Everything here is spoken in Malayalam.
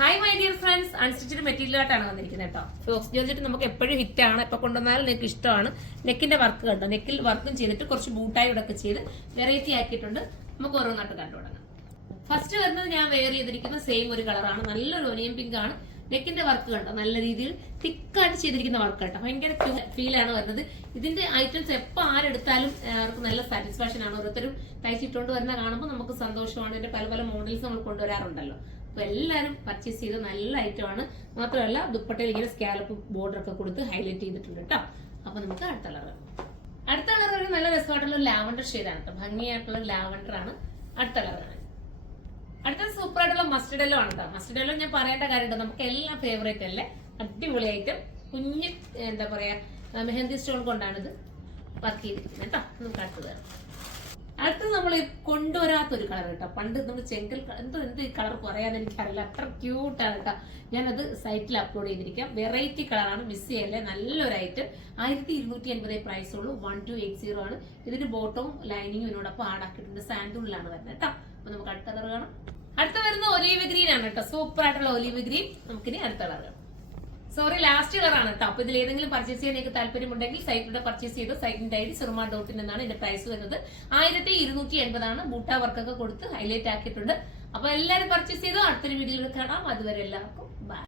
Hi my dear friends, unstitched മെറ്റീരിയലായിട്ടാണ് വന്നിരിക്കുന്നത് കേട്ടോ. ഫോക്സ് ജോർജറ്റ് നമുക്ക് എപ്പോഴും ഹിറ്റാണ്, എപ്പോൾ കൊണ്ടുവന്നാലും നിങ്ങൾക്ക് ഇഷ്ടമാണ്. നെക്കിന്റെ വർക്ക് കണ്ടോ, നെക്കിൽ വർക്കും ചെയ്തിട്ട് കുറച്ച് ബൂട്ടായി ഇടൊക്കെ ചെയ്ത് വെറൈറ്റി ആക്കിയിട്ടുണ്ട്. നമുക്ക് ഓരോന്നായിട്ട് കണ്ടു തുടങ്ങാം. ഫസ്റ്റ് വരുന്നത് ഞാൻ വെയർ ചെയ്തിരിക്കുന്ന സെയിം ഒരു കളറാണ്, നല്ലൊരു ഒനിയൻ പിങ്ക് ആണ്. നെക്കിന്റെ വർക്ക് കണ്ടോ, നല്ല രീതിയിൽ തിക്കായിട്ട് ചെയ്തിരിക്കുന്ന വർക്ക് കേട്ടോ, ഭയങ്കര ഫീലാണ് വരുന്നത്. ഇതിന്റെ ഐറ്റംസ് എപ്പോൾ ആരെടുത്താലും അവർക്ക് നല്ല സാറ്റിസ്ഫാക്ഷൻ ആണ്. ഓരോരുത്തരും തയ്ച്ചിട്ടുകൊണ്ട് വരുന്ന കാണുമ്പോൾ നമുക്ക് സന്തോഷമാണ്. ഇതിന്റെ പല പല മോഡൽസ് നമ്മൾ കൊണ്ടുവരാറുണ്ടല്ലോ. അപ്പൊ എല്ലാവരും പർച്ചേസ് ചെയ്ത് നല്ല ഐറ്റം ആണ്. മാത്രമല്ല ദുപ്പട്ടയിൽ ഇങ്ങനെ സ്കാലപ്പ് ബോർഡർ ഒക്കെ കൊടുത്ത് ഹൈലൈറ്റ് ചെയ്തിട്ടുണ്ട് കേട്ടോ. അപ്പൊ നമുക്ക് അടുത്ത കളർ നല്ല രസമായിട്ടുള്ള ലാവൻഡർ ഷെയ്ഡാണ് കേട്ടോ, ഭംഗിയായിട്ടുള്ള ലാവൻഡർ ആണ് അടുത്ത കളറാണ്. അടുത്തത് സൂപ്പർ ആയിട്ടുള്ള മസ്റ്റർഡ് യെല്ലോ ആണ് കേട്ടോ. മസ്റ്റർഡ് യെല്ലോ ഞാൻ പറയേണ്ട കാര്യമുണ്ട്, നമുക്ക് എല്ലാം ഫേവറേറ്റ് അല്ലേ, അടിപൊളി ഐറ്റം. കുഞ്ഞ് എന്താ പറയാ മെഹന്തി സ്റ്റോൺ കൊണ്ടാണ് ഇത് വർക്ക് ചെയ്തിരിക്കുന്നത് കേട്ടോ. നമുക്ക് അടുത്തത് നമ്മൾ കൊണ്ടുവരാത്തൊരു കളർ കേട്ടോ. പണ്ട് നമ്മൾ ചെങ്കൽ എന്ത് കളർ പറയാന്ന് എനിക്കറിയില്ല, അത്ര ക്യൂട്ടാണ് കേട്ടോ. ഞാനത് സൈറ്റിൽ അപ്ലോഡ് ചെയ്തിരിക്കാം. വെറൈറ്റി കളറാണ്, മിസ് ചെയ്യല്ലേ. നല്ലൊരു ഐറ്റം. 1280 പ്രൈസ് ഉള്ളൂ. 1280 ആണ്. ഇതിന്റെ ബോട്ടവും ലൈനിങ്ങും ഇതിനോടൊപ്പം ആടാക്കിയിട്ടുണ്ട്. സാൻഡൂണിലാണ് വരുന്നത് കേട്ടോ. അപ്പൊ നമുക്ക് അടുത്ത കളർ കാണാം. അടുത്ത വരുന്ന ഒലീവ് ഗ്രീൻ ആണ് കേട്ടോ, സൂപ്പർ ആയിട്ടുള്ള ഒലീവ് ഗ്രീൻ. നമുക്കിനി അടുത്ത കളർ കാണാം. സോറി, ലാസ്റ്റ് കളറാണ് കേട്ടോ. അപ്പൊ ഇതിൽ ഏതെങ്കിലും പർച്ചേസ് ചെയ്യാൻ നിങ്ങൾക്ക് താല്പര്യമുണ്ടെങ്കിൽ സൈറ്റിലൂടെ പർച്ചേസ് ചെയ്തു. സൈറ്റിന്റെ ഐഡി surma.in എന്നാണ്. ഇതിന്റെ പ്രൈസ് വരുന്നത് 1280 ആണ്. ബൂട്ട വർക്കൊക്കെ കൊടുത്ത് ഹൈലൈറ്റ് ആക്കിയിട്ടുണ്ട്. അപ്പൊ എല്ലാവരും പർച്ചേസ് ചെയ്തു. അടുത്തൊരു വീഡിയോയിൽ കാണാം. അതുവരെ എല്ലാവർക്കും ബൈ.